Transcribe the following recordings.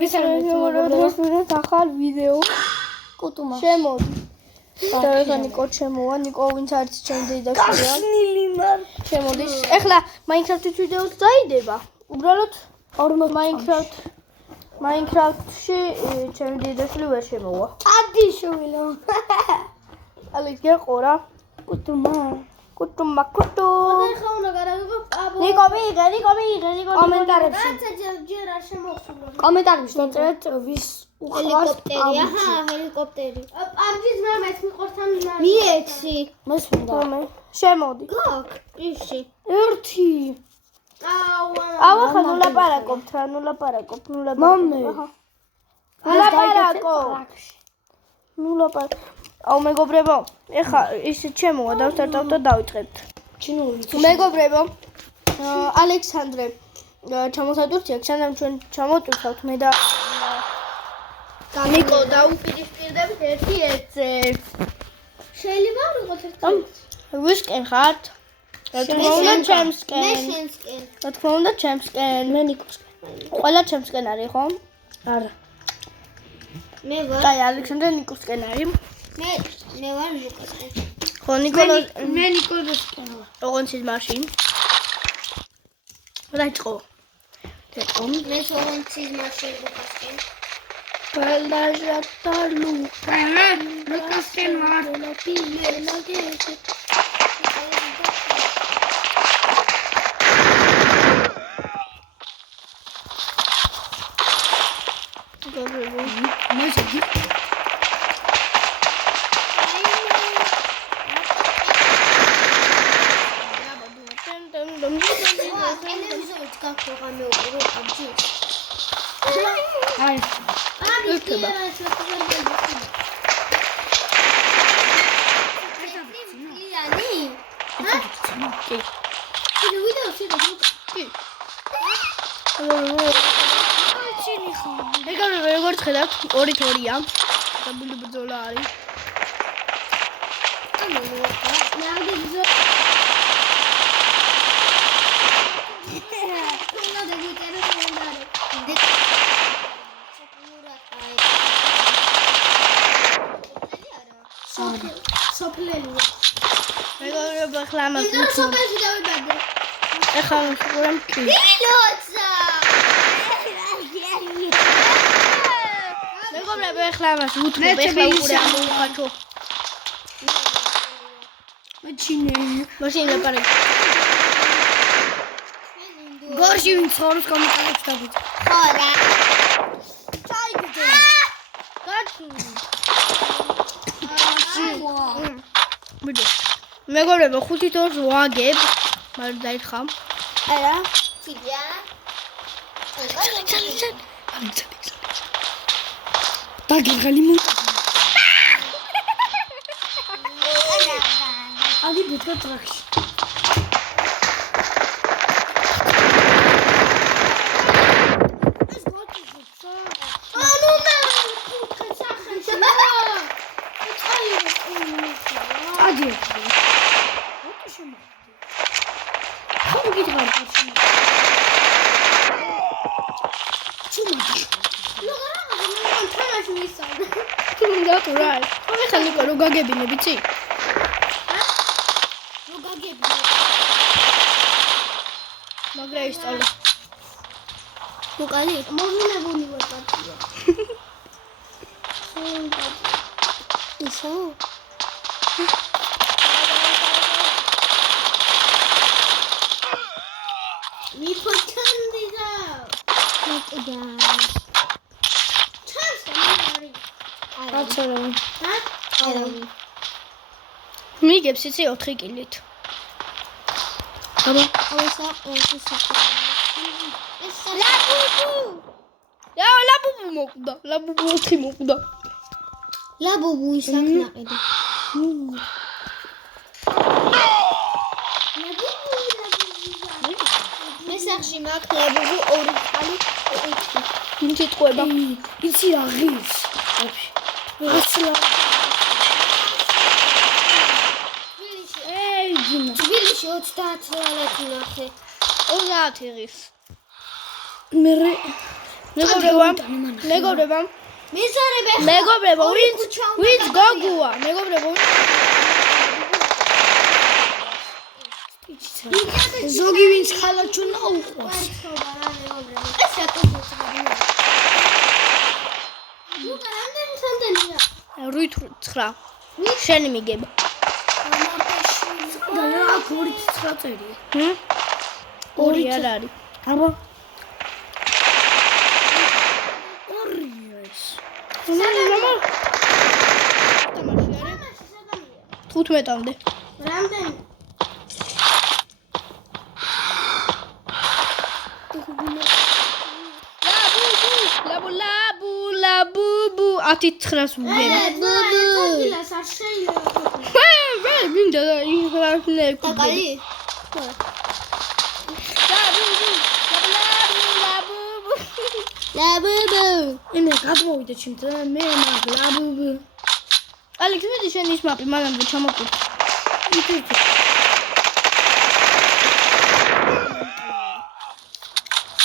მოგებთ ახალ ვიდეო. კუტუმა. შემოდი. და ნიკო შემოვა, ნიკო ვინც არის ჩემი დედაშვილია. გახსნილი მარ. შემოდის. ეხლა Minecraft-ის ვიდეოც დაიდება. უბრალოდ Minecraft-ში ჩემი დედაშვილი ვერ შემოვა. ადი შვილო. ალექს გეყურა. კუტუმა. კუტუმა კუტუ. ხა უნდა გარაგო. ნიკო მიიღე, ნიკო. კომენტარებში. ჯერ არ შემოხსნა. კომენტარებში დაწერეთ ვის უყურავს ჰელიკოპტერი. აჰა, ჰელიკოპტერი. პარჯის მე მეც მიყვართან მიეცი. მას უნდა. შემოდი. გოგ, ისში. ერთი. აუ ხა ნუ ლაპარაკობთ რა, ნუ ლაპარაკობ. მამე. ნუ ლაპარაკ. აუ მეგობრებო, ეხა ისე ჩემოა დავსტარტავ და დავიწყებთ. ჩინური. მეგობრებო, ალექსანდრე ჩამოსატურცია, ჩვენ ჩამოტვირთავთ მე და ნიკო დაუპირისპირდებით ერთ-ერთს. შეიძლება როგორც ვისკენ ხართ? რა თქმა უნდა ჩემსკენ. მე შენსკენ. რა თქმა უნდა ჩემსკენ. მე ნიკოსკენ. ყველა ჩემსკენ არის ხო? არა. მე ვარ. აი ალექსანდრე ნიკოსკენ არის. მე ვარ ნიკოსკენ. ხო ნიკოლოზ მე ნიკოსკენ. ოღონდ ის მაშინ. დაიწყო. დაიწყო. მე ოღონდ მაშინ ნიკოსკენ. Палажата лука. ნიკოსკენ ვარ. მასი ტელევიზორით გაქროღა მე უყურო აბჯი. აი როგორც ხედავთ, 2-2-ია. დაბული ბრძოლა არის. სოფლელია. მეგობრებო, ახლა ამას ინდა სოფელში დავიბადე. ეხლა ვიყურებ კი. ლოცა. მეგობრებო, ახლა ამას ვუთმობ, ეხლა უყურებ მოუხაჩო. ჩინე. მაშინ ლაპარაკ. გორში ვინ ცხოვრობს კომენტარებში დაგვიწყ. ხო რა. ჩაიგდე. გაჩი. მეგობრებო, 5-2 ვაგებ. მაგრამ დაიხამ. არა. კიდია. დაგიღალი მო. აგი ბეთქა ტრაქში. ადი. ხომ გითხარ პარჩი? თუნდა თუ რა. ეხლა ნიკო რო გაგებინე, ვიცი? მაგრა ისწავლე. უკალი მოვინებული ვარ პარტია. ისო მიფოჩანდი და მოკიდა. ჩანს ამარი. აცორო. არა. მიგებს იცი 4 კილით. აბა, ოსა. ლაბუბუ. ლაბუბუ მოკვდა. ლაბუბუ 4 მოკვდა. ლაბუბუ ისაკნაყიდა. მე სახში მაქვს ლაბუბუ 2 ხალი 5. ვინ სიტყვება? იცი რა ღირს. რასლა. ეი ძინა. თბილისში 30 ლარი ნახე. 30 ღირს. მე მეგობრებო, მისარები მეგობრებო, ვინც გოგუა, მეგობრებო. ზოგი ვინც ხალაჩუნა უყვარს. ეს აკეთებს რა. ნუ რამდენი სანდენია? 8-9. შენი მიგება. და რა ორი 9 წერია. ორი არ არის. აბა. ორი ეს. მამა. 15-მდე. რამდენი? ლაბუ 10-9-ს ვუგებ. თოთილას არ შეიძლება. მინდა და ინგლისურად აკალი? ლაბუ. მე გადმოვიდა ჩემთან და მე მაგ ლაბუბ. ალექს მედი შენ ის მაპი მანამდე ჩამოკვით.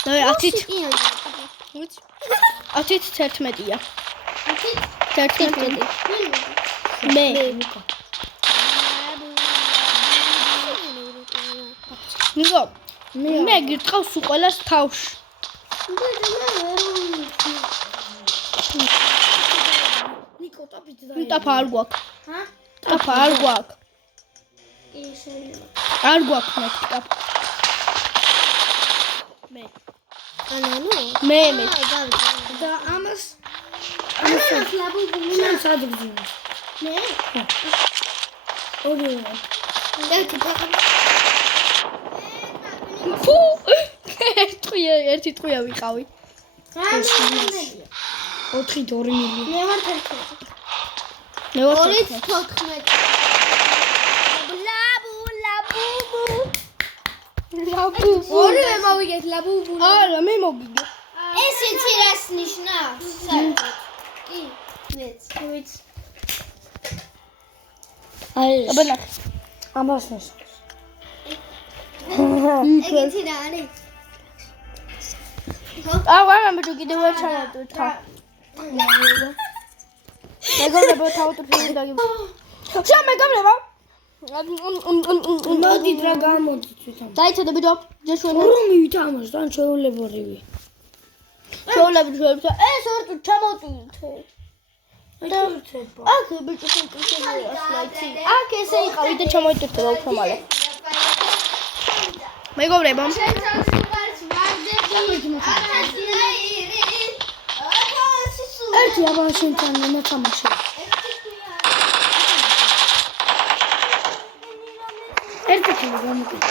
და 10-11-ია. 11. მე. ნიკო, მე გირწყავს უყოლას თავში. ნიკო ტაპით ტაფა არ გვაქვს. ჰა? ტაფა არ გვაქვს. კი შეიძლება. არ გვაქვს ტაფა. მე. ანანუ? მე. და ამას ლაბუ შენ სადღძი. მე? ორი. ფუ! ერთი ტყვია ვიყავი. რამდენი? 4-2 მილი. მე ვარ 11. მე ვარ 14. ლაბუ. ორივე მოვიგეთ ლაბუბუ. არა, მე მოგიგე. ეს იცი რას ნიშნავს? საერთოდ. კი, მეც. ვიც. აბა ნახე. ამას ნოს. ეგეთი რა არის? არა, მე კიდევ ვერ ჩამოვდივ თა. მეგობრებო, თავტვირთი დაგიბ. შა მეგობრებო. მოდი რა გამოდი თვითონ. დაიცადები რა? ჯეშვენა. რომ მივთამაშ, თან შეულებრივი. შეულებრივი. ეს ორ ჩამოვდივ. აიწერება. აქ ბიჭო შენ სლაიცი. აქ ესე იყავი და ჩამოიტვირთება უფრო მალე. მეგობრებო. შენ თავს უყარს ვარდები. ერთი აბა შენთან მოთამაშე. ერთი კილო გამოკიდა.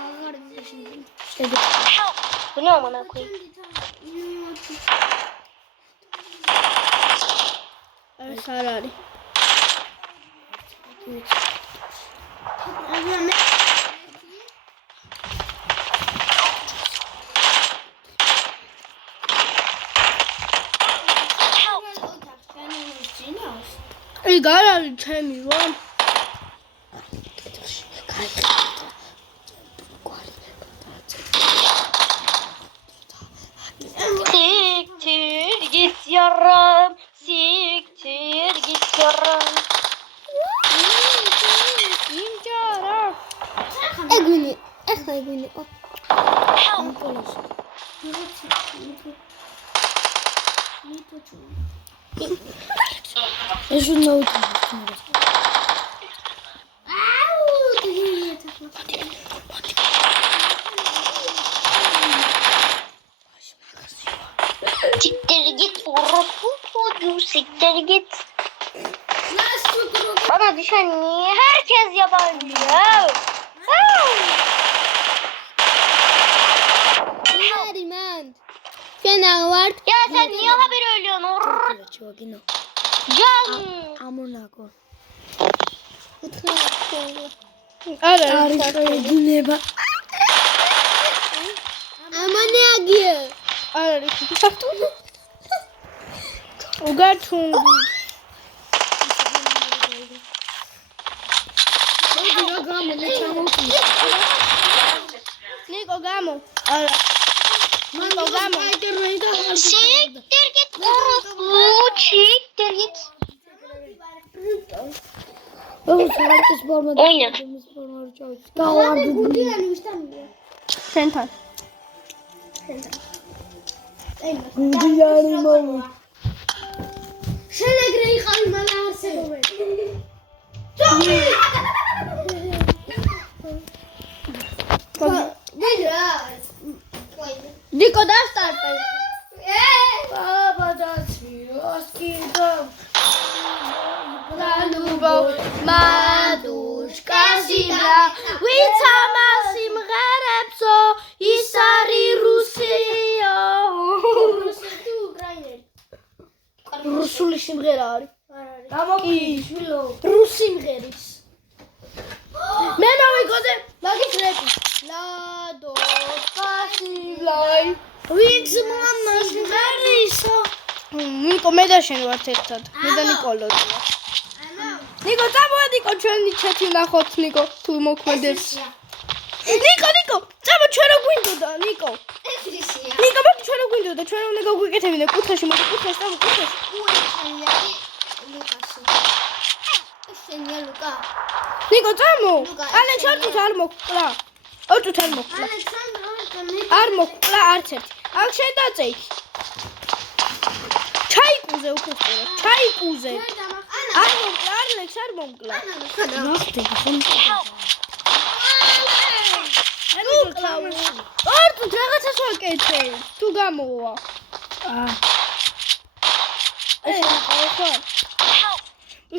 აღარ ვიცი. შედი. ნუ მონაკვი. ეს არ არის. ეგ არ არის ჩემი რა. Siktir git yaram, siktir git yaram. İmcara. ეგუნი, ეხლა ეგუნი. ეს უნდა უთხარ. აუ, დიეთ ახლა. Siktir git orospu çocuğu, siktir git. Nasıl durum? Bana düşen niye herkes yabancı ya? Neriman. Fena var. Ya sen niye haber ölüyorsun? Çuvagino. Can. Amonako. Ara. Dineba. Amanagi. Ara. Ugatung. Niko gamo. Ara. ნიკო გამო. შენთან. გუდიანი მომი. შენეგრე იყავი მალა არსებობენ. ნიკო დასტარტე. მადუშკა სიბრა ვიც ამას იმღერებსო ის არის რუსიო რუსეთი უკრაინელი. რუსული სიმღერა არის გამოკიშვილო. რუს სიმღერის მე მოვიგოძე მაგის რეპი ლადო პასიბლაი ვიც მამას ღერისო. ნიკო მე და შენ ვართ ერთად მე და ნიკოლოზია ნიკო წამოვა ნიკო ჩვენი ჩეთი ნახოთ ნიკო თუ მოქმედებს ნიკო წამო ჩვენ რო გვინდოდა ნიკო ნიკო მე ჩვენ რო გვინდოდა ჩვენ უნდა გავგვიკეთებინე კუთხეში მოდი კუთხეში წამო კუთხეში ლუკა. ნიკო წამო ალექსანდროს არ მოკვლა ოჭუთ არ მოკვლა არ მოკვლა არც ერთი აქ შენ დაწეი ჩაიკუზე უფრო სწორად ჩაიკუზე არ მომკვლა ალექს არ მომკვლა ნახტი ორთუ რაღაცას ვაკეთე თუ გამოვა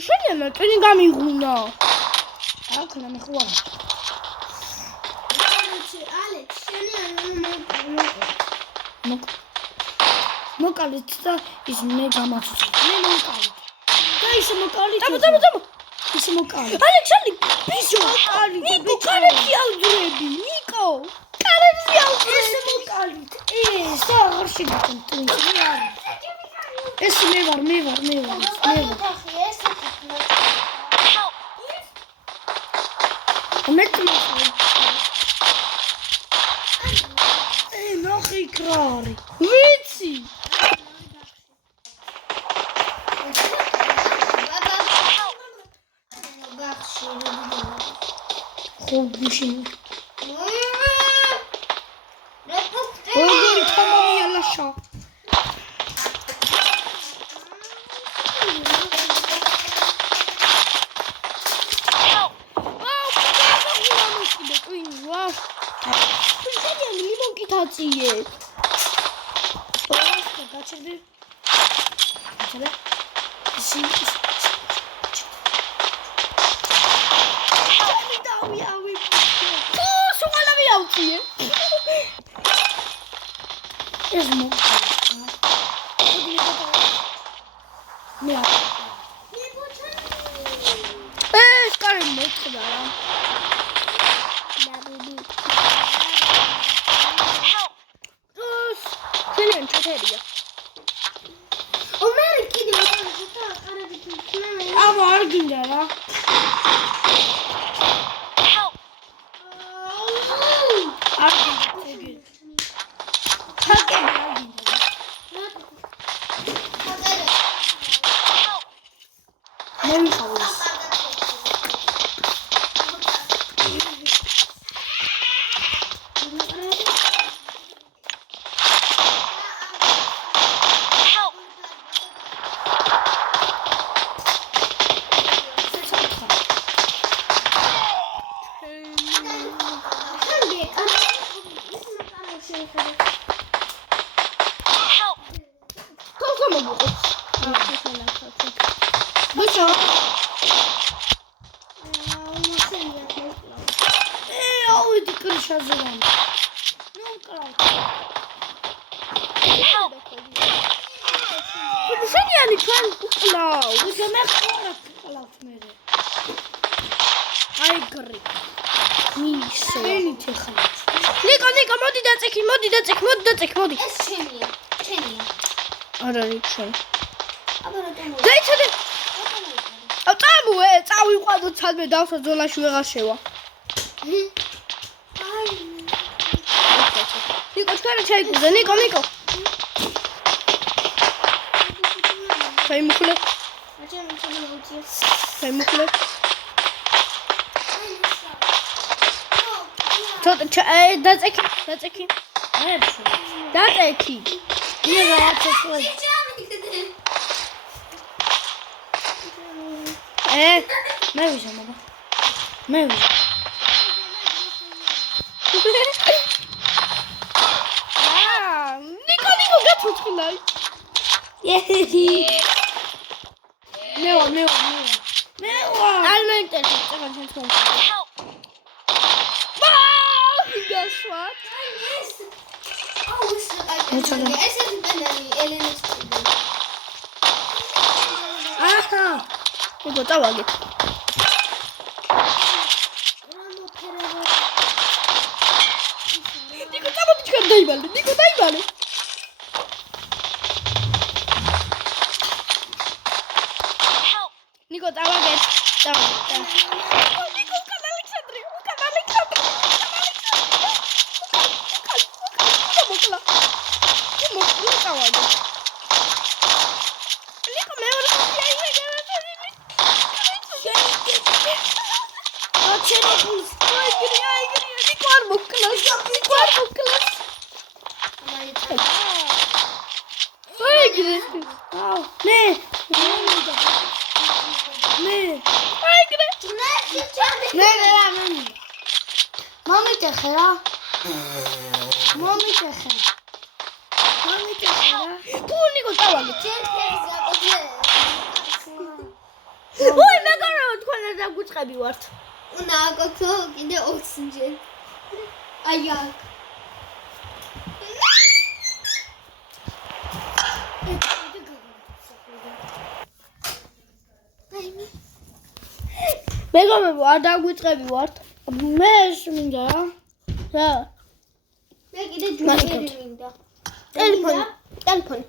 შენია წინი გამიღუნა აქ ნამეხوارა. ალექს შენია მოკალით და ის მე გამაცუცე. მე მოკალით. და ის მოკალით. წამო ის მოკალით. ალექსანდრი ბიჭო ნიკო კარები ავძრები ნიკო კარები ავძრები ეს მოკალით. ეს აღარ შეგიტან თუ ეს მე ვარ. ნახე კრარი. ვიცი ხობიში. როგორი თამამია ლაშა. ტაციე გაჩერდი. მოდი. ეს ჩემია. არ არის შენ. დაიცადე. წავიყვადო ცალმე დავსვა ზონაში ვეღარ შევა. აი. ნიკო თქვენ ჩაიგუზე ნიკო ჩაიმუხლე ცოტა დაწექი დაწექი მე რაღაცა სხვა მე ვიზა მama მე ვიზა ნიკო გაწუხლაი მე ალმენტები წაგან შემდგომ გასვათ აჰა ნიკო წავაგეთ ნიკო წამოდი ჩვენ დაიბალე ნიკო წავაგეთ ნიკო კალალექსანდრე მოკლა წავაგეთ ნიკო მე ვარ ნიკო წავაგეთ ой მეგონა თქვენ არ დაგვიწყები ვართ უნდა აკეთო კიდე 20-ჯერ აი აქ მეგობრებო არ დაგვიწყები ვართ მე ეს მინდა რა მე კიდე ჯუჯერი მინდა ტელეფონი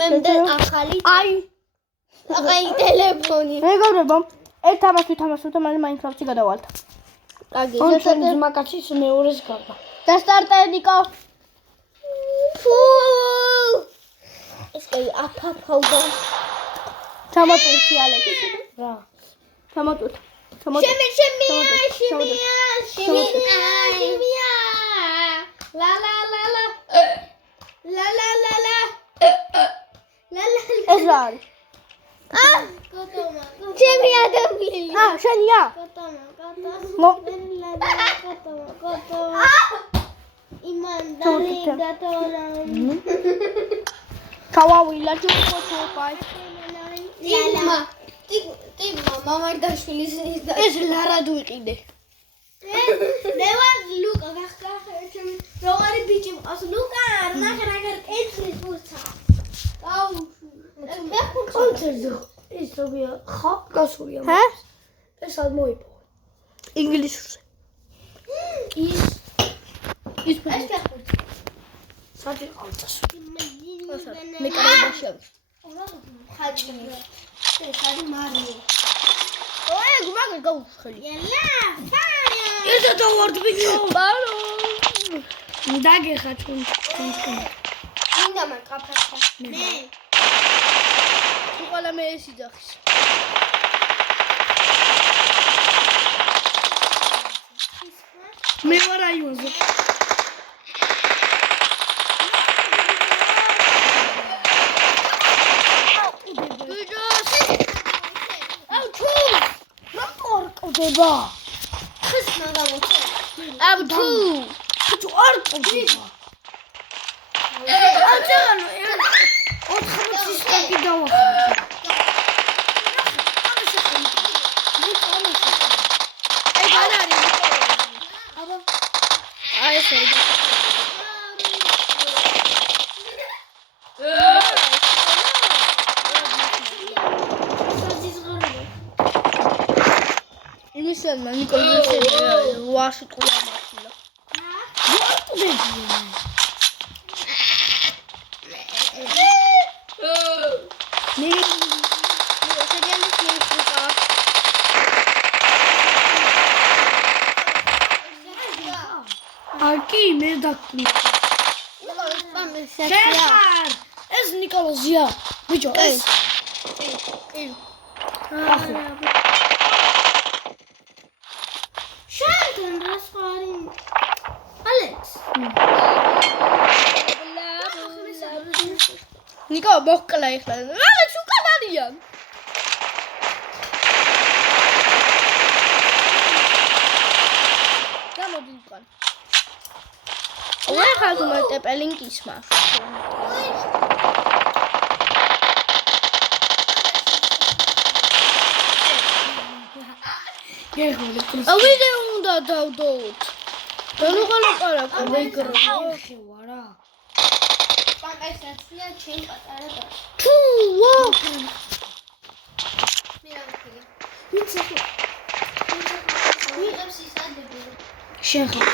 მე მდა ახალი აი ტელეფონი მეგობრებო ერთ ამას ვითამაშოთ და მალე მაინკრაფტში გადავალთ კარგი ჩვენ ძმაკაცის მეორეს გარდა დასტარტე ნიკო ფუ ეს კი აფაფავდა ჩამოწურთი ალექსი რა ჩამოწურთ შემია ლა ეს რა არის შემია დაბლილი შენია იმანდარი გატოლა ჩავავილა ჩუპოჩოპაი ტიმმა მამარდაშვილის ეს ლარა დუიყიდე მე ვარ ლუკა გახკახე როგორი ბიჭი მყავს ლუკა ნახე ეცლის ფუცა აუ მე კონცერტზე ის როგორია ხა გასულია ჰა ეს არ მოიპოვე ინგლისურზე ის ის საჭი ყავწას მე კარებაში ხაჭი ეს არის მარიო ой გუმაგ გაუხელი ელა ფაია ერთად დავარდ ბიჭო ბალო დაგეხა ჩვენ მინდა მაგ კაფეში მე უყალა მე ეს იძახის მე ვარ აიოზე დება ხის მაგამოჩე აბ თუ თუ არ ყდება აჭანო 80 სტაკი დავახარე აი ბანანი აბა აი ეს იმისთან მანიკოლზე ვაში ტყულა მაშინა მე შეგელის მისუკა აკი მე დაკვირდა შეხარ ეს ნიკოლოზია ბიჭო ეს შენთან რა სხვა არის ალექს ნიკო მოხკლა ეხლა ალექს უკან არიან გამოდი უკან ой ხაზუმა ტეპელინკის მა ავიდე უნდა დავდოთ დანუ ყალაპარაკო მეგრო ხევარა პაკაისაცია ჩემ პატარა და თუ ვა მიღებს ისადები შეხარ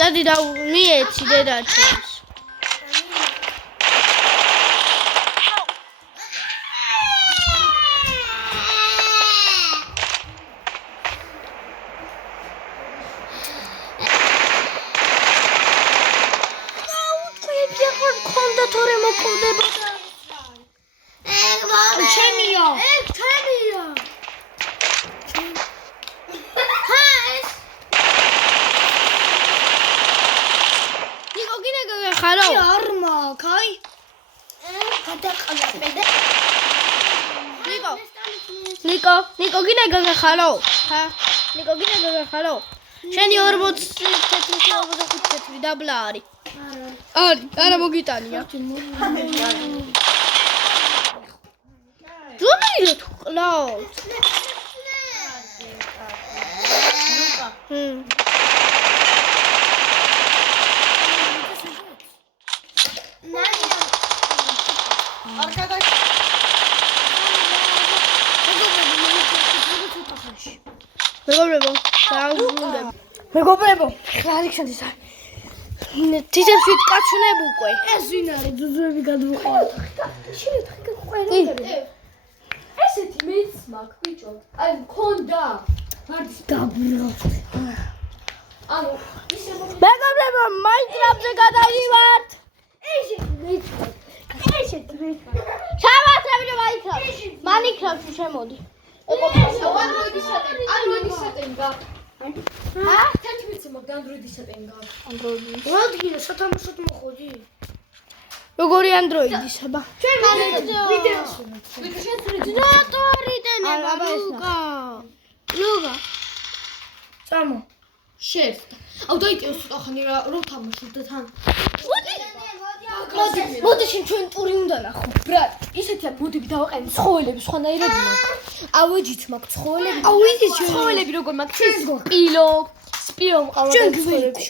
დადი და მიეცი დედაჩემს ჩემია ჩემია ნიკო გინე გახარო არ მაქ აი გადაყალაპე და ნიკო გინე გახარო ჰა ნიკო გინე გახარო შენი 44 დაბლა არის არა მოგიტანია რომელი თუ ყლავთ მეგობრებო ხა ალექსანდრის თითებში კაცუნებ უკვე ეს ვინ არის ძუძუები გადმოყვა ესეთი მეც მაქვს ბიჭო. აი მქონდა. მარდი დაბრუნდა ანუ ისე მეგობრებო მაინკრაფტზე გადავივართ ესეთი მეც ჩავასწრებდი მაინკრაფტში შემოდი Android-ის სეტინგი გაქვს. ჰა? 11 მაგ Android-ის სეტინგი გაქვს. როდი სათამაშოდ მოხოდი როგორი Android-ისება? ვიდეოს როტორიდან ლუკა. ლუკა. წამო შევს. აუ დაიტევს ცოტა ხანი რომ თამაშობ და თან. მოდი ჩვენ ტური უნდა ნახო ბრატ ისეთია მოდები დავაყენე ცხოველები სხვანაირად მაქვს ავეჯით მაქვს ცხოველები ცხოველები როგორ მაქვს? სპილო მყავს.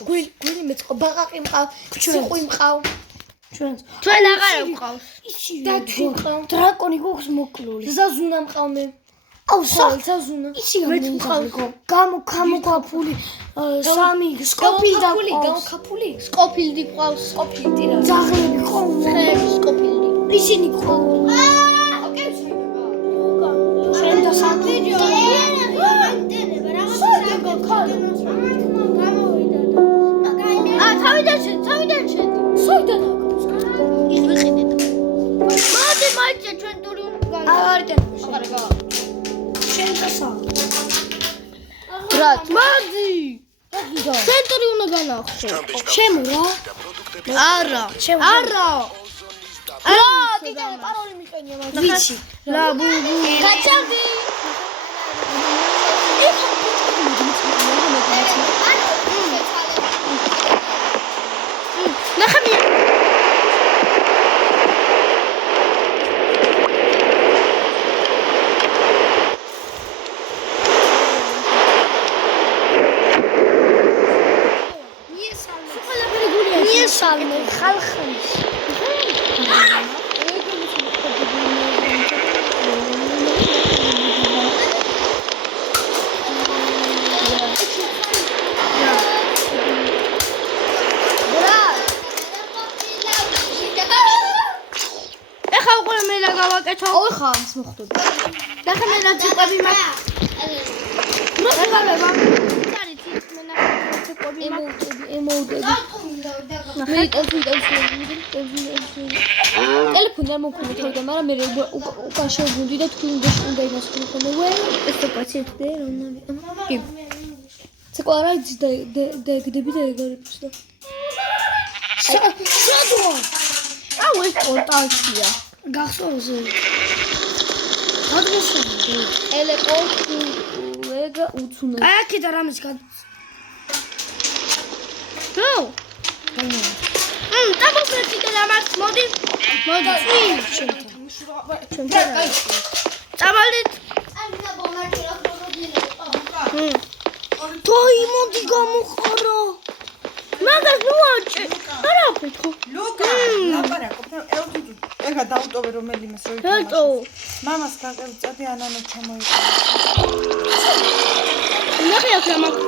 გველი მეწყო ბაყაყი მყავს ციყვი მყავს ჩვენ აღარა გვყავს. და დრაკონი გვაქვს მოკლული ზაზუნა მყავმე აუ ზაზუნა მეც მყავს გამოკაფული სამი სკოპილდი სკოფილდი გვყავს. სკოფილდი რა. ძაღლები ყოლმე ხეები სკოფილდი. ისინი ყოლმე ოკეი შეიძლება. ჩვენ და სამვიდეო თავიდან შედი. სოიდან ის ვიყიდეთ. მოდი მაიჭე ჩვენ ტური უნდა. აღარ დემო ჩვენ დასა ბრატ, მოდი. აგიდო ჩვენ ტური უნდა განახშე. ჩემო რა არა. არა. დიდარი პაროლი მიყენია მაგ ვიცი. ლა ბუბუ. გაჩავდი ნახე მიესალმე ხალხის გაკეთო. ოი ხამს მოხდები. ნახე მე რა ციყვები მაქვს. როცა წარით მე ნახე ციყვები მაქვს. ემოუტები. მე ტელეფონი არ მომქონდა თავიდან, მაგრამ მე უკან შევგუნდი და თქვენ უნდა იმასკნი ხოლმე. ვე, ეს তো პაციენტი რონავი. კი. ცეკვარა დაგდები და ეგარებს და. სადო? აუ ეს პორტალია. გახსოვს? გადმოსული. ელეკო უცუნა. აი აქედა რამის გად. ნუ. დაბოქრეთი და რამაც მოდი. მოდი. ჩემთან. წავალდით. თოი მოდი გამოყარო. მაგას ნუ აჭე. არა ფეთქო. ლუკა, ლაპარაკობ. ეგა დაუტოვე რომელიმეს რო რატო? მამას გაგეწადი ანანო ჩამოიყო. ნახე აქ რა მაქვს.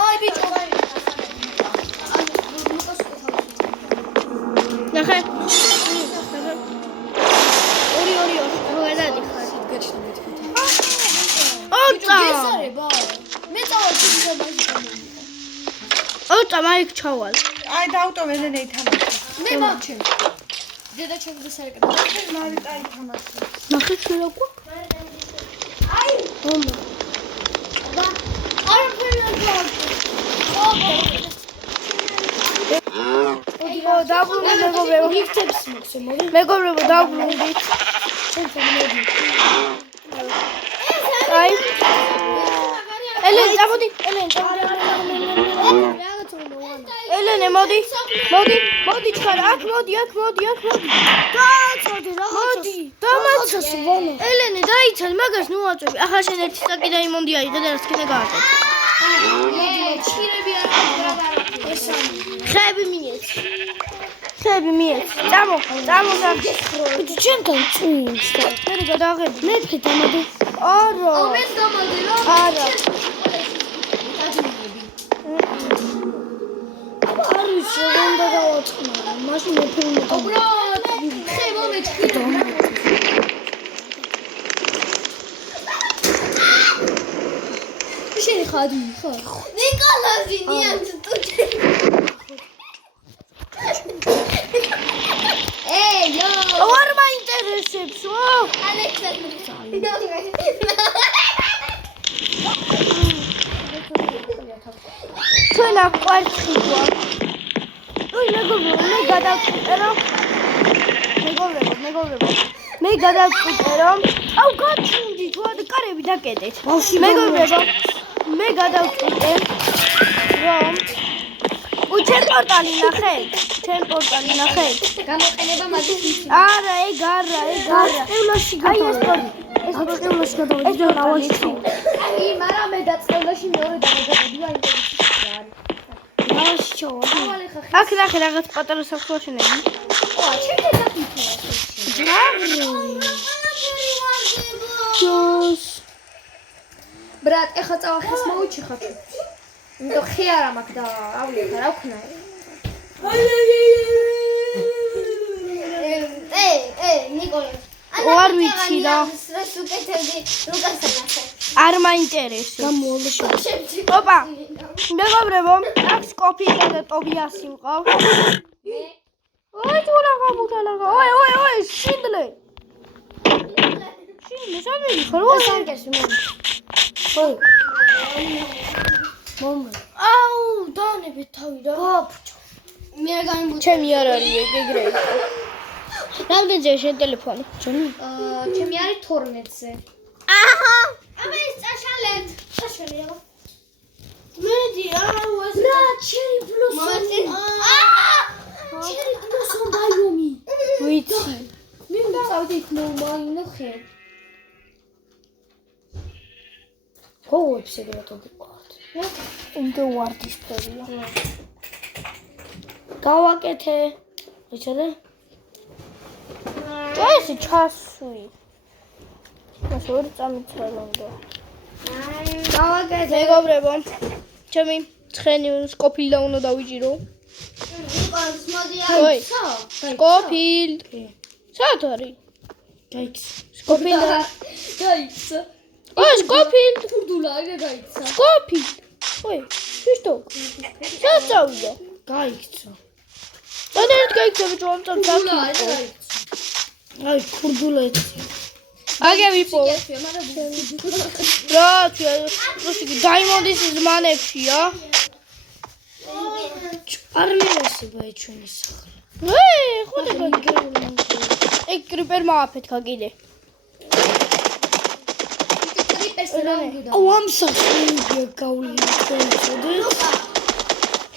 აი ბიჭო. ნახე. ორი ვერადი ხარ. გეჩნდა მეთქი. ოცა. გესარება. მე წავალ ციგნებაში გამოვიდა. ოცა მაიქ ჩავალ. აი დაუტოვე ნენე ითამაშე. მე მოვჩენ. დედა ჩემს გესარება. მარიტა ითამაშე. ნახე შეიძლება. აი, ომო. არა ფერნა ო დაბრუნდი მეგობრებო. გიფტებს მოხსე მოდი. მეგობრებო დაბრუნდით. აი. ელენ წამოდი. ელენ წამოდი. ელენე მოდი. მოდი ჩქარა. აქ მოდი. გააცოდე რა. მოდი. დამაცა. ვონო. ელენე დაიცალ მაგას ნუ აწვევი. ახლა შენ ერთი საკი და იმონდი აიღე და რას კიდე გააკეთე. ჩირები არ ესამი. ხეები მიეც. წამო ჩემთან წვიმს. მე გადააღები. მე ფეთამადი. არა. მეც დამალდი რა. არა. არ ვიცი რომ უნდა დავაწყნო. მაშინ მეფეუნე. უბრალოდ ხე მომეჭი. შენ ხადი ხარ. ნიკოლოზი ნიანს ტუჩე. ეიო. არ მაინტერესებს, ო? ჩვენ აქ ყვარცხია. ოი მეგობრებო, მე გადავწყვიტე რომ აუ გაჩუნდი თუ არა კარები დაკეტეთ. მეგობრებო, მე გადავწყვიტე რომ უჩენ პორტალი ნახეთ. გამოყენება მაგის არა, ეგ არა. ევლაში აი ეს პორტალი. ევლაში გადავედი და რავაში. აი, მაგრამ მე დაწევლაში მეორე დაგაგები აინტერესებს. რავაში ჩავალ. აქ ნახე რაღაც პატარა საფრთხეები. ჩემთან დაფიქრე. ჯოს. ბრატ, ეხა წავახეს მოუჩი ხარ. ნუ ხე არა მაქვს და ავლიქა რა ვქნა. ნიკოლოზ. არ ვიცი რა. რას უკეთებდი ლუკასთან. არ მაინტერესებს. გამოვალე შენ. ოპა. მეგობრებო, აქ სკოფია და ტობიასი მყავს. ოი თუ რა გამუდალაღა. ოი, შინდლე. სამი ხარ. სანკეს მომი. მომი. აუ, დაანებით თავი რა. გაფუჭო. მე არ გამიბუჩა. ჩემი არ არის ეგრე. რამდენზეა შენ ტელეფონი? ჩემი არის 12-ზე. აჰა. აბა ეს წაშალეთ. წაშალე რა. მედი, აუ ეს რა ჩერი პლუს. აჰა. ჩერი პლუს დაიომი. ვიცი. მე უნდა წავდით ნორმალინო ხე. ხოუებს ეგრეთ ვიყავთ. უნდა ვარდისფერია. გავაკეთე. იცოდე? ეს ჩასვი. მას ორი წამიცვალა უნდა. გავაკეთე. მეგობრებო, ჩემი ცხენი სკოფილი და უნდა დავიჭირო. ნიკოლს მოდი ой, აიცო. Scofield. Საათ არის? გაიქცა. Scofield. გაიქცა. ой, Scofield. ფურდულა არა გაიქცა. Scofield. ой, что? Сейчас წავიდა. გაიქცა. დადერთ გაიქცა ბიჭო, ამ წამს ფურდულა არა აქ. გაიქცა. აი, ქურდულეთი. აგე ვიპო. კეთია, მაგრამ რა თქმა უნდა, დაიმონდის ზმანებშია. ჭარლიასება ჩვენი სახლი. ხოდა გაგიგრეულა. ეგ კრიპერ მააფეთქა კიდე. აუ, ამ სახლი გავლილი ჩვენწოდეს.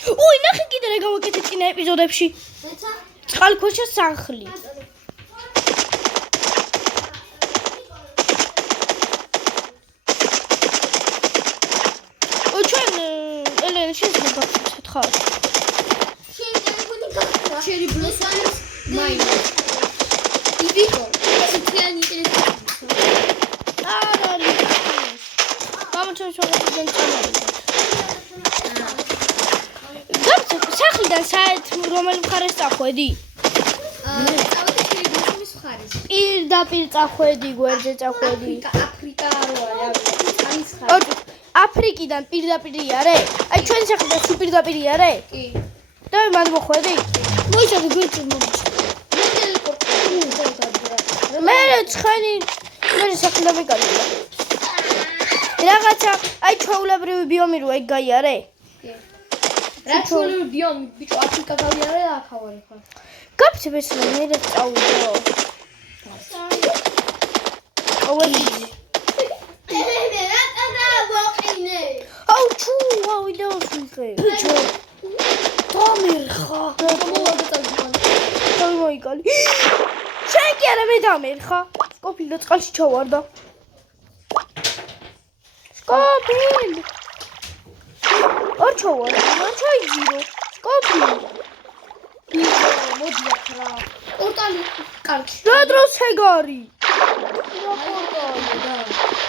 უი, ნახე კიდე რა გავაკეთე წინა ეპიზოდებში. მეცა წყალქვეშა სახლი. ო ჩვენ ელენ შეიძლება გახსოვთ. შენ ტელეფონი გახდა. შენი ბლოსანის მაინდა. ივიკო, სიტიანი სახლიდან საერთოდ რომელი მხარეს წახვედი? წავედი შენი ბლოსანის მხარეს. პირდაპირ წახვედი, გვერდზე წახვედი. აფრიკა რო არის, წანის მხარეს. აფრიკიდან პირდაპირი არე? აი ჩვენი სახლიდან სულ პირდაპირი არე? კი. და მან მოხვედი? მოიცადე გვერდზე მომჩა. მე ცხენი მე სახლიდან მეკარია. რაღაცა აი ჩვეულებრივი ბიომი რო ეგ გაიარე? რა ჩვენი ბიომი ბიჭო აფრიკა გავიარე და აქ ავარ ხარ. გაფიცებ ეს მე და წავიდო. ოვედი. მე რა მოყინე. აუ ჩუ, აუ იდეოსულზე. ბიჭო. დამერხა. მოიგალი. შენ კი არა მე დამერხა. სკოფილდა წყალში ჩავარდა. სკოფილ. არ ჩავარდა, არ ჩაიძირო. სკოფილ. მოდი აქ რა. პორტალი კარგი. რა დროს ეგარი?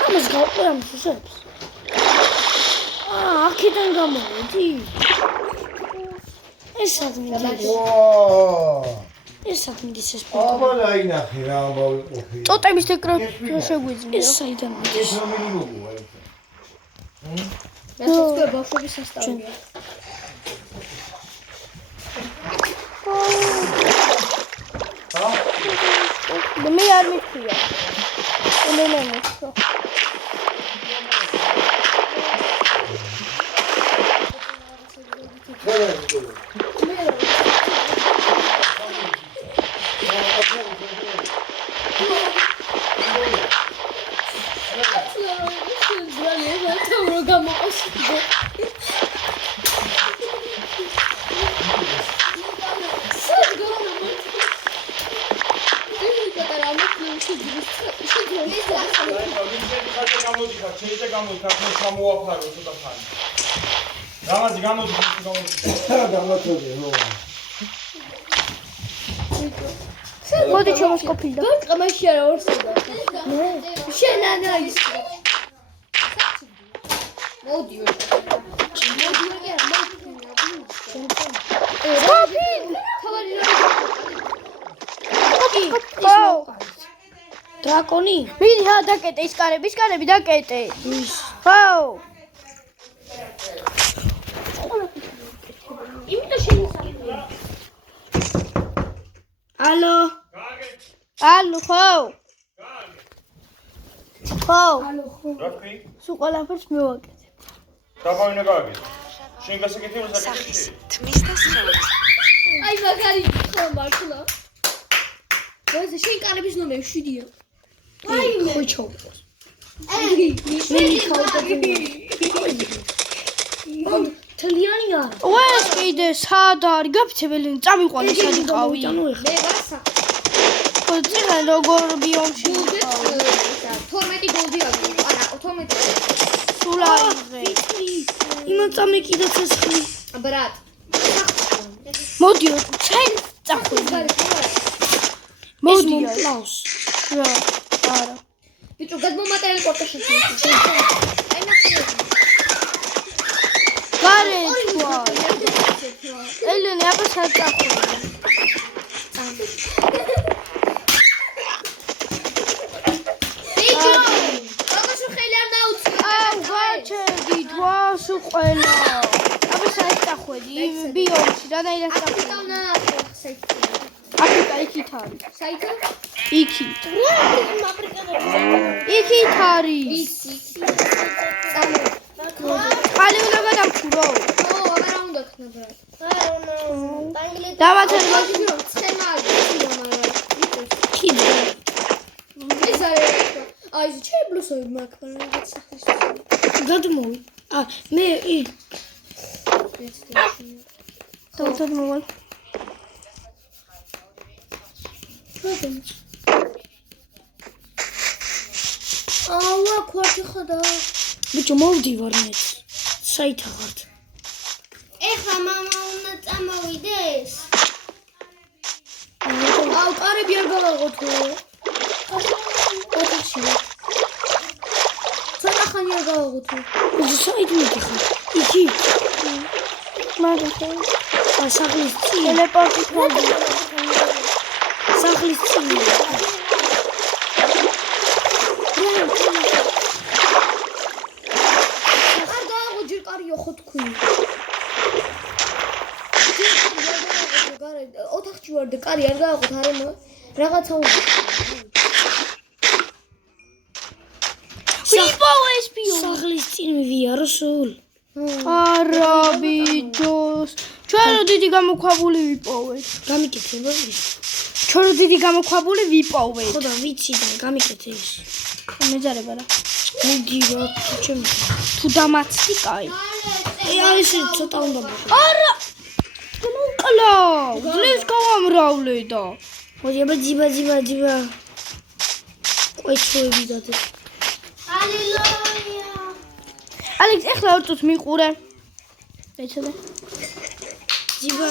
ამას გავყვე ამ შუშებს. აქედან გამოვედი. ეს ადმინდის. ეს ადმინდის ეს პორტალი. აბა დაინახე რა ამბავი ყოფილი. წოტების ეკრანი შეგვიძლია. ეს საიდან მიდის? ეს რომელი მოგუა ეს? მე თქვა ბავშვების სასწავლია. მე არ მithია. მე მithia. გამადი გამოდი გამათოდი რო. მოდი ჩამოსკოფილდა. გამაში არა ორსოდა. შენ ანა ის. მოდი ვერ. სკოფილ. თავარი აუ. დრაკონი? მიდი ხა დაკეტე ის კარები დაკეტე. აუ. ალო. ალო ხო? ხო. რა თქვი? სულ ყველაფერს მივაკეთე. დაბავინა გააგე. შენ გასაკეთე რა საკეთე? აი მაგარი ხო მართლა. ვაზე შენ კარების ნომერი 7-ია. აი ხოჩო. მე მიხავდა. თლიანი არა. ეს კიდე სად არის? გაფიცებელი წამიყვანე სად იყავი. მე ვასა. ხო წინა როგორ ბიომში 12 გოლდი აქვს. არა 12. სულ აიღე. იმან წამეკიდა ცეცხლი. ბრატ. მოდიო ჩენ წახვედი. მოდი კლავს. რა არა. ბიჭო გადმომატარებელი პორტაში შევიდე. აი ნახე. გარეთვა. ელენე აბა საწახო. ბიჭო, როგორ ხელი არ დაუწევ? აუ გაჩერდი თვას უყველა. აბა საერთახვედი ბიომში რანაირად აფრიკა უნდა ნახო საიტი. აფრიკა იქით არის. საიტი? იქით. აფრიკა იქით არის. წამო. ხალი უნდა გადავხურო. ო, არა უნდა ქნა. არა. დავაწერე. ცხენა არის. კიდე. ეს არის. აი, ჩემი ბლუსები მაქვს, მაგრამ რაღაც სახის. გადმოვი. მე დავაწერე მოვალ. აუა, ქვარტი ხოდა. ბიჭო მოვდივარ მე. საითაღად. ეხლა მამა უნდა წამოვიდეს. აუ კარები არ გავაღოთ თუ. ოთახში. ცოტა ხანი არ გავაღოთ თუ. საით მიდიხარ? იქი. მაგრამ სახლის წინ. ტელეპორტით მოდი. სახლის წინ. არ გავაღო ჯერ კარიო ხო თქვი. ოთახში ვარ და კარი არ გავაღოთ არემო. რაღაცა უნდა. ვიპოვეს ბიო. სახლის წინ მივიარო სულ. არა ბიჭოს. ჩვენ რო დიდი გამოქვაბული ვიპოვეთ. გამიკეთება ის. ჩვენ რო დიდი გამოქვაბული ვიპოვეთ. ხო და ვიცი და გამიკეთე ის. მეძარება რა. მოდივა ჩემ. თუ დამაცდი კაი. ეს ცოტა უნდა მოხდეს. არა. მოკლავ. ძლივს გავამრავლე და. მოდი აბა ძიბა. ყოჩოები დადე. ალილუია. ალექს ეხლა ორწუთს მიყურე. ეცადე. ძიბა.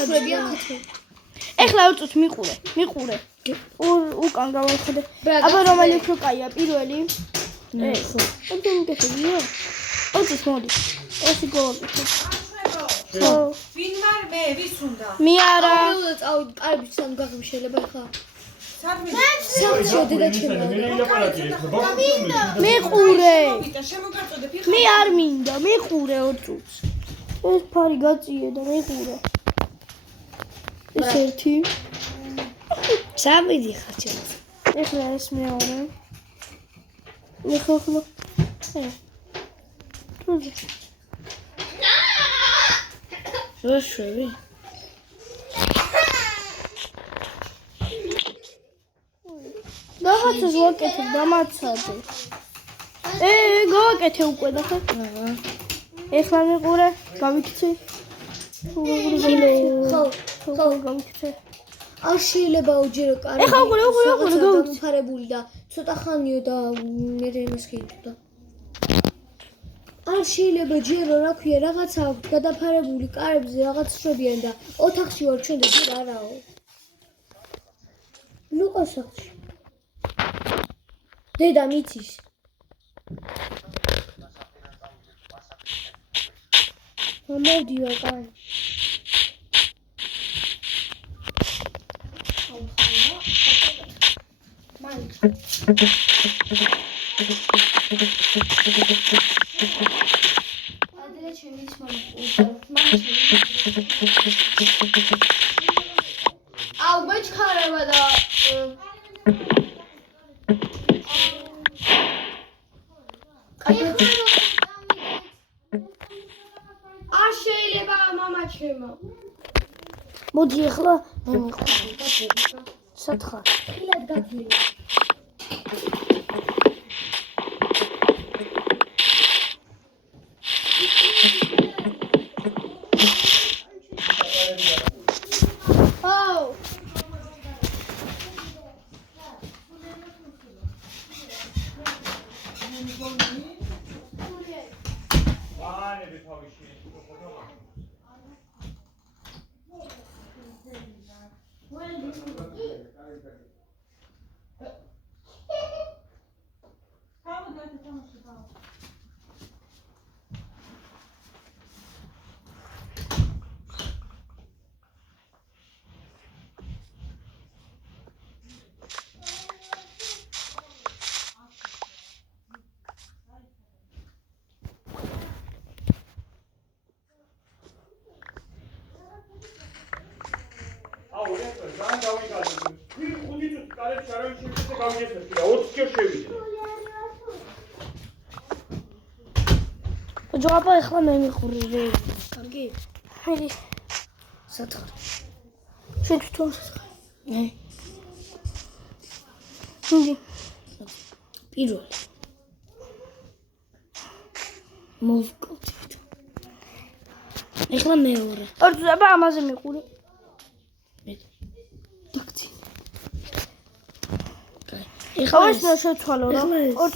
ეხლა ორწუთს მიყურე. უკან გავახედე. აბა რომელი უფრო კაია პირველი? ეს. ოდი მიგეშებია. ორწუთს მოდი. ეს გოვაკეთე. ხო. ვინ ვარ მე? ვის უნდა? მე არა. აუ წავიდი კარიბჭე სამ გაღები შეიძლება ხა. სარვი. სამშო დედა ჩემო. მიყურე. ვიტა შემოგაწოდებ იქ. მე არ მინდა, მიყურე ორწუთს. ეს ფარი გაწიე და მიყურე. ეს ერთი. სამიდი ხარ ჩემო. ეხლა ეს მეორე. ეხლა. თუზე. როშვები? რაღაცას ვაკეთებ, დამაცადე. გავაკეთე უკვე და ხა. ეხლა მიყურე, გავიქცე. ხო, გავიქცე. არ შეიძლება უჯერო კარი. ეხლა უყურე, გავიქცე. ფარებული და ცოტა ხანიო და მე რემას ხიჭდა. არ შეიძლება ჯერო რა ქვია რაღაცა აქვს გადაფარებული კარებზე რაღაც შობიან და ოთახში ვარ ჩვენ და ჯერ არაო. ნუ ოთახში. დედა მიცის. მოდივა კარი. ადრე ჩემი მამა. აუ მეჩქარება და არ შეიძლება მამა ჩემო. მოდი ახლა მე მიყვრე. სათხარ. ხილად გაძლევ. გავგეცეთ და 20 ჯერ შევიდე. ჯობა ახლა მე მიყური რე. კარგი? მიდი. სათხარ. შენ თვითონ მე მიდი. პირველი. მოვკუთით. ახლა მეორე. ორ ამაზე მიყური. მე დაგცი. ახლა ეს რა შეცვალო რა? ორ.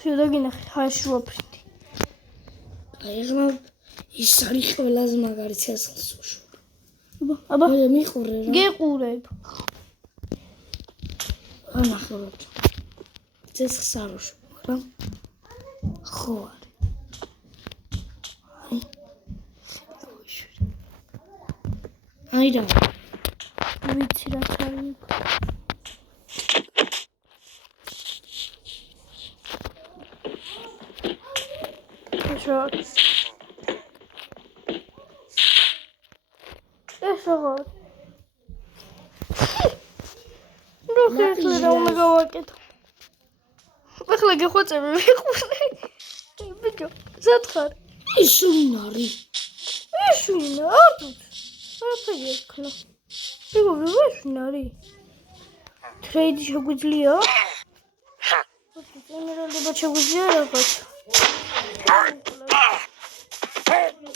ხიო გინახე, ხაშუა ფრინდი. ახლა ის არის ყველაზე მაგარი ცეცხლის უშუალო. აბა, მე მიყურე რა. გეყურებ. ანახოთ. ცეცხლს არ უშუალო, მაგრამ ხო არის. აი რა. ვიცი რა არის. ეს როგორ? რა უნდა გავაკეთო? ახლა გეხვეწები ვიყურე. ბიჭო, სათხარ. ის ვინ არის? ეს ვინ არის? არაფერი ეკნა. იგო ეს ვინ არის? ტრეიდი შეგვიძლია? გენერალობა შეგვიძლია რაღაც?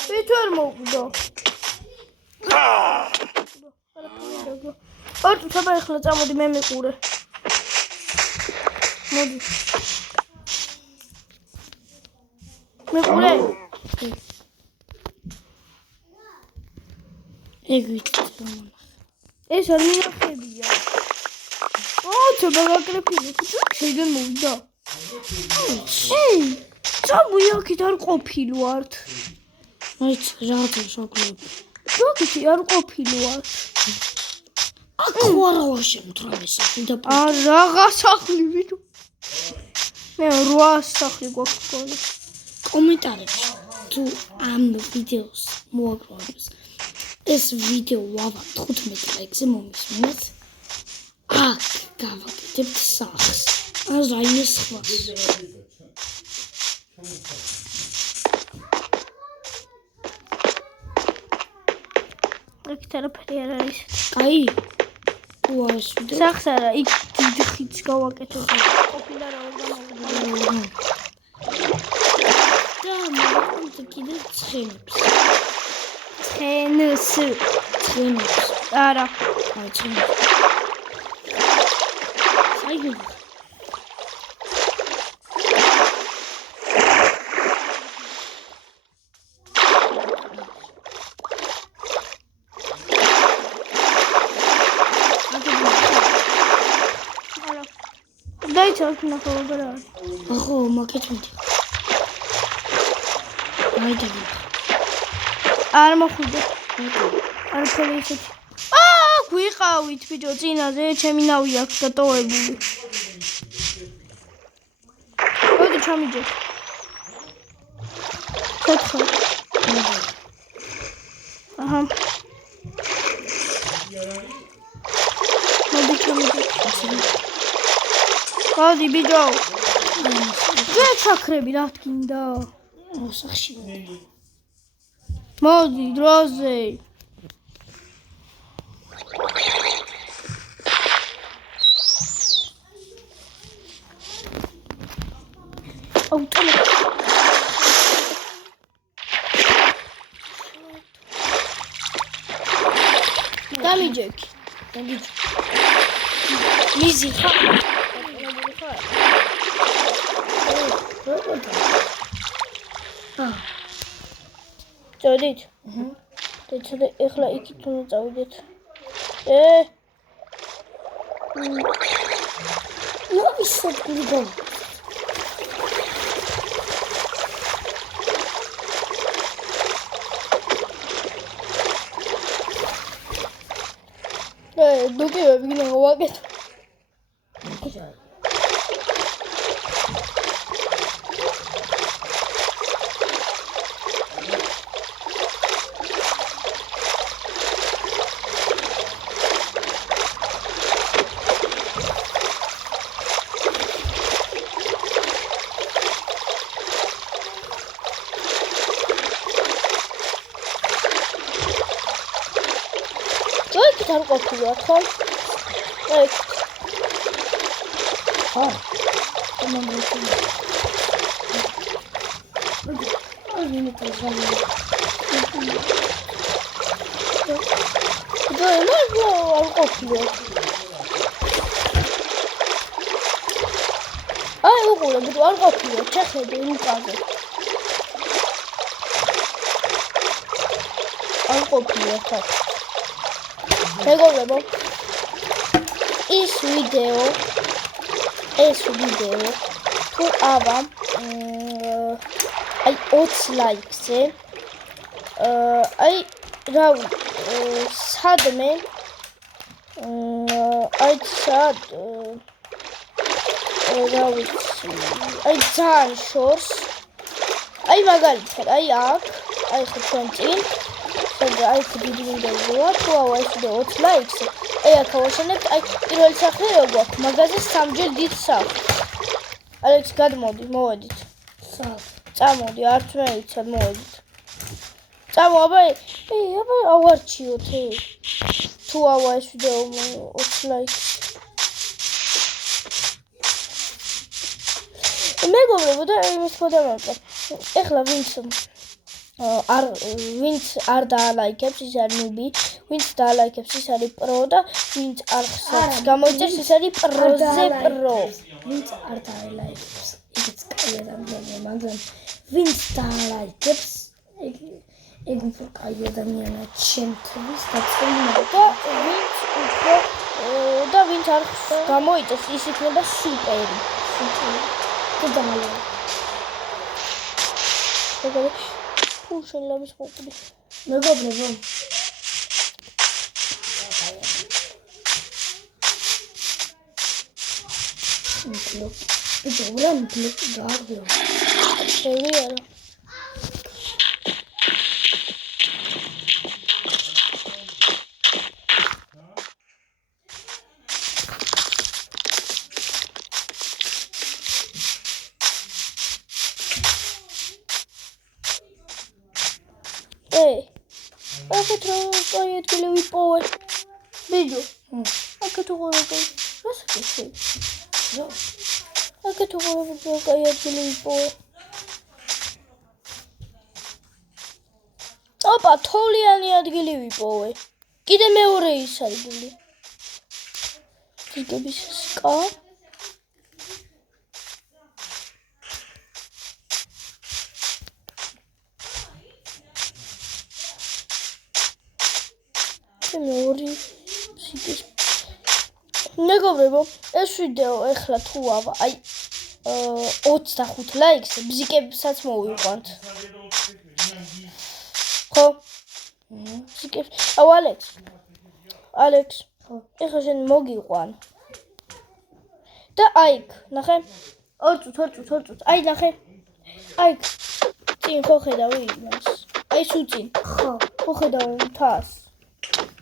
ვიტარ მოგვდა. ორ თაბა ახლა წამოდი მე მიყურე. მოდი. მიყურე. ეგ ვიცი. ეს არ მინახებია. თაბა გაკრეფილი. შეიდან მოვიდა. წამოი აქეთ არ ყოფილვართ. მოიც რატო შოკლები. შოქი არ ყოფილვართ. აქ ხوارა ვარ შემთრავეს და რაღა სახლი ვიდო. მე 8 სახლი გვაქვს ხოლმე. კომენტარებში თუ ამ ვიდეოს მოაკლავს ეს ვიდეო ვავა 15 ლაიქზე მომისმინეთ. აქ გავაკეთებთ სახლს. ან რაიმე სხვას. აქ თერაპია არ არის. აი თუ არის ვიდეო სახს არა, იქ დიდი ხიდს გავაკეთებ. ყოფილა რა უნდა მოვიდა. და მაგალითად კიდე ცხენებს. ცხენებს. არა. აი ცხენებს. საიგი დაიცავთ ნახევარ რა. ახო მაგეთ მიდი. აი და არ მოხვიდე. არ ფერისით. გვიყავით ბიჭო წინაზე, ჩემი ნავი აქვს დატოვებული. მოდი ჩამიჯეთ. ხოთხო. აჰა. მოდი ჩამიჯეთ. მოდი ბიჭო. ჩაქრები რა თქინდა. მოსახში. მოდი დროზე. აუტო. დამიჯექი. მიზი ხა. წოდით. და ეხლა იქით უნდა წავიდეთ. ნუ ისეთ გულგო. დოკივები გინდა გავაკეთო. ყოფილვართ, ხო? აი, არ ყოფილვართ. აი, უყურებთ, არ ყოფილვართ, ჩახედე უკაზე. არ ყოფილვართ აქ. მეგობრებო, ეს ვიდეო თუ ავა აი 20 ლაიქზე აი რავი სადმე აი სად რავი აი ძალიან შორს აი მაგალითად აი აქ აი ხო ჩვენ წინ და აი დიდი ვიდეოა თუ ავა ეს ვიდეო 20 ლაიქზე აი აქ ავაშენებთ აი პირველი სახე რო გვაქვს მაგაზეს სამჯერ დიდ სახს ალექს გადმოდი მოვედით წამოდი არც მე იცად მოვედით წამო აბა ავარჩიოთ თუ ავა ეს ვიდეო 20 ლაიქს მეგობრებო და იმის ხოდამაკა ეხლა ვინც არ დაალაიქებს ის არის ნუბი ვინც დაალაიქებს ის არის პრო და ვინც არ ხსენს გამოიწერს ის არის პროზე პრო ვინც არ დაალაიქებს იგიც კაი ადამიანია მაგრამ ვინც დაალაიქებს ეგ უფრო კაი ადამიანია ჩემთვის და და ვინც არ გამოიწერს ის იქნება სუპერი თუ დაალაიქებს თუ შეიძლება მოყვი მეგობრებო Bitte, oder? Ein Blick da. Hey, aku terus gila wipowe. Bijo. Aku tuh rasa kesel. Yo. Aku tuh gila wipowe. Opa, თოვლიანი ადგილი ვიპოვე. კიდე მეორე ის ადგილი. გიგების სკა. მეორე სიკის. მეგობრებო, ეს ვიდეო ეხლა თუ ავა, აი 25 ლაიქს ბზიკებსაც მოვიყვანთ. ხო? ბზიკებს. აუ ალექს. ეხლა შენ მოგიყვან. და აიქ, ნახე. 2 წუთს. აი ნახე. აიქ. წინ ხო ხედავი იმას. აი სულ წინ. ხო ხედავ თას.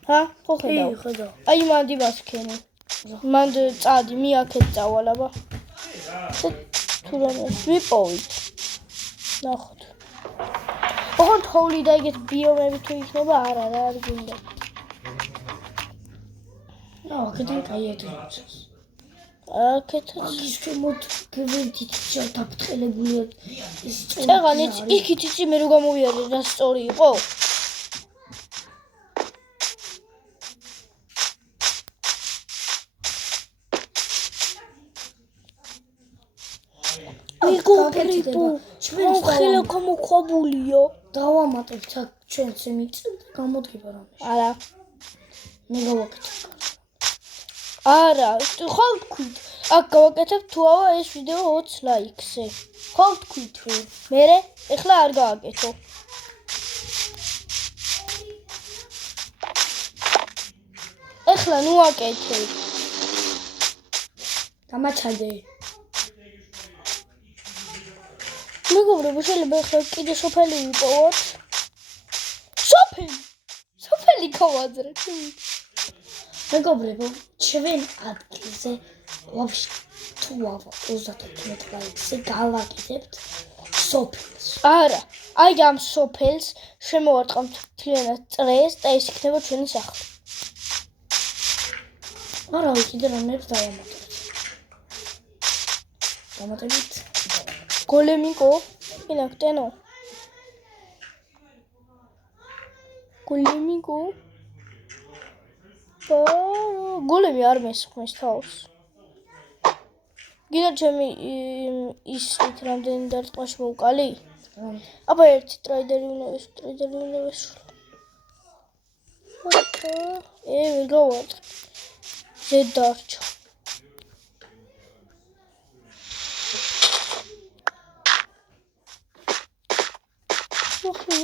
ჰა? ხო ხედავ. ხედავ. აი მანდ იმას ქენი. მანდ წადი, მე აქეთ წავალ აბა. თუ რამე ვიპოვით. ნახოთ. ოღონდ თოვლი და ეგეთ ბიომები თუ იქნება არა რა არ გინდა. აქედან კაი ეთქოს. აქეთაც ის შემოთ გვერდით შევთაფრთხილებულია ის წეღანი იქით იცი მე რო გამოვიარე რა სწორი იყო? მიგობრებო, ჩვენ ხელა გამოქვაბულიო. დავამატებთ აქ ჩვენს მიწებს და გამოდგება რამე. არა. მე გავაკეთებ. არა, ხო ვთქვით. აქ გავაკეთებ თუ ავა ეს ვიდეო 20 ლაიქზე. ხო ვთქვით რომ მე ეხლა არ გავაკეთო. ეხლა ნუ აკეთე. დამაჩადე. მეგობრებო, შეიძლება ეხლა კიდე სოფელი ვიპოვოთ. სოფელი გავაძრეთ. მეგობრებო, ჩვენ ადგილზე ვაფშე თუ ავა 35 ლაიქზე გავაკეთებთ სოფელს. არა, აი ამ სოფელს შემოვარტყამთ მთლიანად წრეს და ეს იქნება ჩვენი სახლი. არა ვიყიდე რამებს დავამატებთ. დამატებით. გოლემიკო, ინაქტენო. გოლემიკო. გოლემი არ მესხმის თავს. გინდა ჩემი ისეთ რამდენი დარტყმაში მოვკალი? აბა ერთი ტრაიდერი უნდა ვესვლა. ვერ გავარდ. ზედ დარჩა.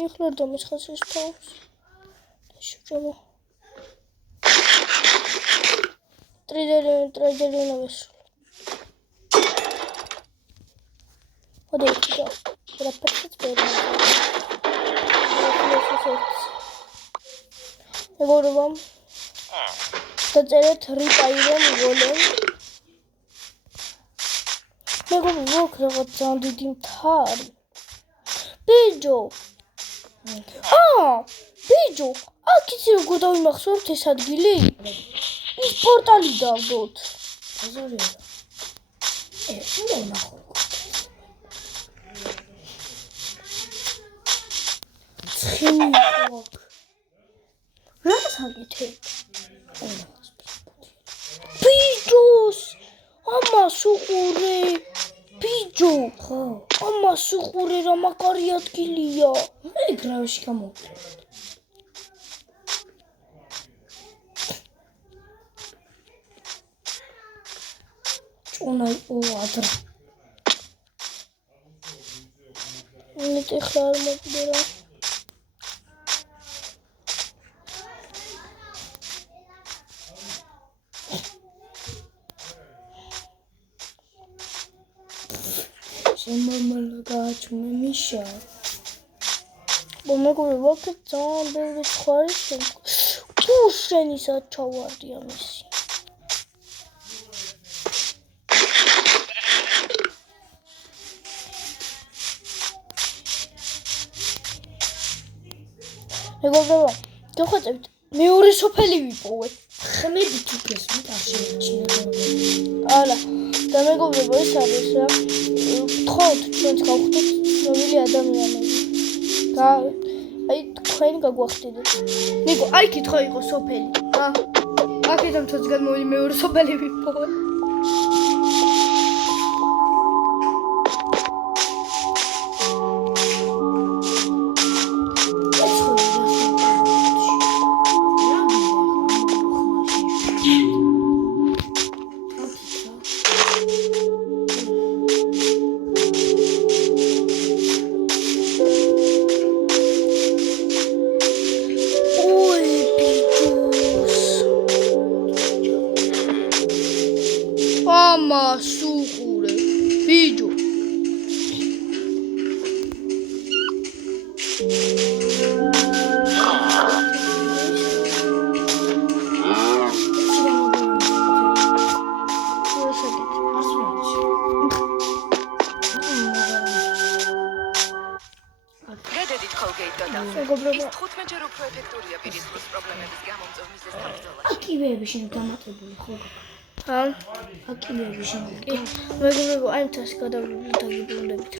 ახლა დამესხას ეს თავს. შეჭამო. ტრაიდერი უნდა ვესვლა. Подойдите, да, подойдите. Я говорю вам, დაწერეთ რიპაირენ გოლემ. მე გვაქვს რაღაც ძალიან დიდი მთარი. ბიჯო. ბიჯო, აქ იცი როგორ დავიმახსოვრთ ეს ადგილი? ის პორტალი დავდოთ. აზარია. უნდა ნახო. ხინიქ. რა საკითხი? ბიჯოს! ამას უყურე. ბიჯო! ხო, ამას უყურე რა მაგარი ადგილია. მე გრავში გამოვიდე. ჭონაი ოადრ. ნეტ ახლა არ მოგდერა. შემომალა გააჩვენე მიშა. მეგობრებო, აქ ძალიან ბევრი ცხარი თუ შენისაც ჩავარდია მისი. მეგობრებო, გეხვეწებით, მეორე სოფელი ვიპოვე. ხმებით უკეს მიტაშიჩინა. არა, და მეგობრებო, ეს არის რა. გთხოვთ ჩვენს გავხდეთ ცნობილი ადამიანები. აი თქვენ გაგვახდიდეთ. ნიკო, აი კითხვა იყო სოფელი. აქედან თოც გადმოვიდი მეორე სოფელი ვიპოვე. ამას უყურე, ბიჯო. გადედით Colgate და მეგობრებო, ის 15-ჯერ უფრო ეფექტურია პირისხმის პრობლემების გამომწვევ მიზეზს დამბრძოლად. აკივეები შენ დამატებული ხო? აკივეები შენ. მეგობრებო, აი მთას გადავიდეთ.